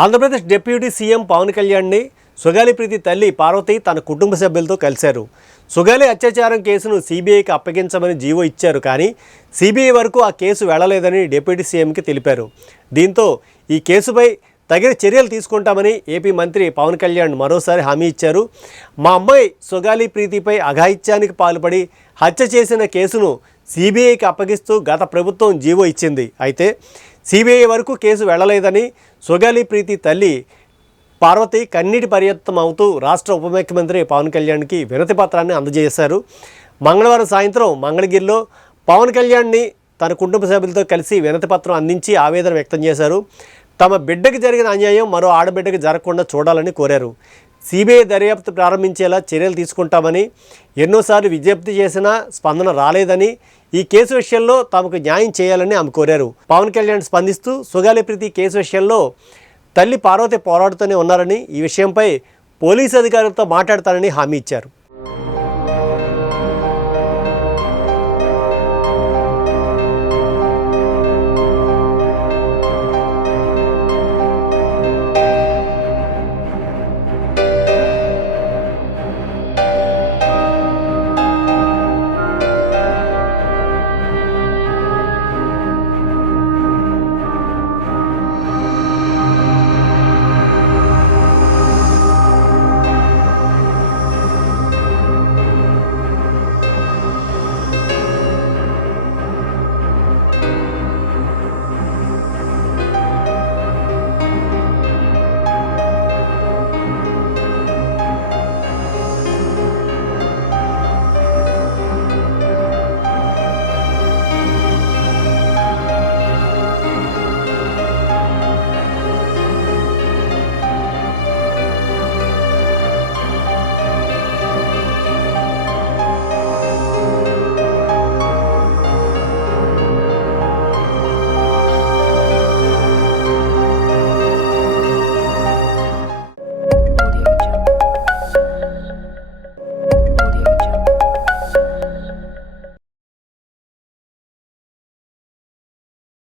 Andhra Pradesh deputy CM Pawan కళ్యాణ్ని సుగాలి ప్రీతి తల్లి పార్వతి తన కుటుంబ సభ్యులతో కలిశారు. సుగాలి అత్యాచారం కేసును సీబీఐకి అప్పగించమని జీవో ఇచ్చారు, కానీ సీబీఐ వరకు ఆ కేసు వెళ్లలేదని డిప్యూటీ సీఎంకి తెలిపారు. దీంతో ఈ కేసుపై తగిన చర్యలు తీసుకుంటామని ఏపీ మంత్రి పవన్ కళ్యాణ్ మరోసారి హామీ ఇచ్చారు. మా అమ్మాయి సుగాలి ప్రీతిపై అఘాయిత్యానికి పాల్పడి హత్య చేసిన కేసును సీబీఐకి అప్పగిస్తూ గత ప్రభుత్వం జీవో ఇచ్చింది. అయితే సీబీఐ వరకు కేసు వెళ్లలేదని సుగాలి ప్రీతి తల్లి పార్వతి కన్నీటి పర్యంతం అవుతూ రాష్ట్ర ఉప ముఖ్యమంత్రి పవన్ కళ్యాణ్కి వినతి పత్రాన్ని అందజేశారు. మంగళవారం సాయంత్రం మంగళగిరిలో పవన్ కళ్యాణ్ని తన కుటుంబ సభ్యులతో కలిసి వినతి పత్రం అందించి ఆవేదన వ్యక్తం చేశారు. తమ బిడ్డకి జరిగిన అన్యాయం మరో ఆడబిడ్డకి జరగకుండా చూడాలని కోరారు. సీబీఐ దర్యాప్తు ప్రారంభించేలా చర్యలు తీసుకుంటామని, ఎన్నోసార్లు విజ్ఞప్తి చేసినా స్పందన రాలేదని, ఈ కేసు విషయంలో తమకు న్యాయం చేయాలని ఆమె కోరారు. పవన్ కళ్యాణ్ స్పందిస్తూ సుగాలి ప్రీతి కేసు విషయంలో తల్లి పార్వతి పోరాడుతూనే ఉన్నారని, ఈ విషయంపై పోలీసు అధికారులతో మాట్లాడతానని హామీ ఇచ్చారు.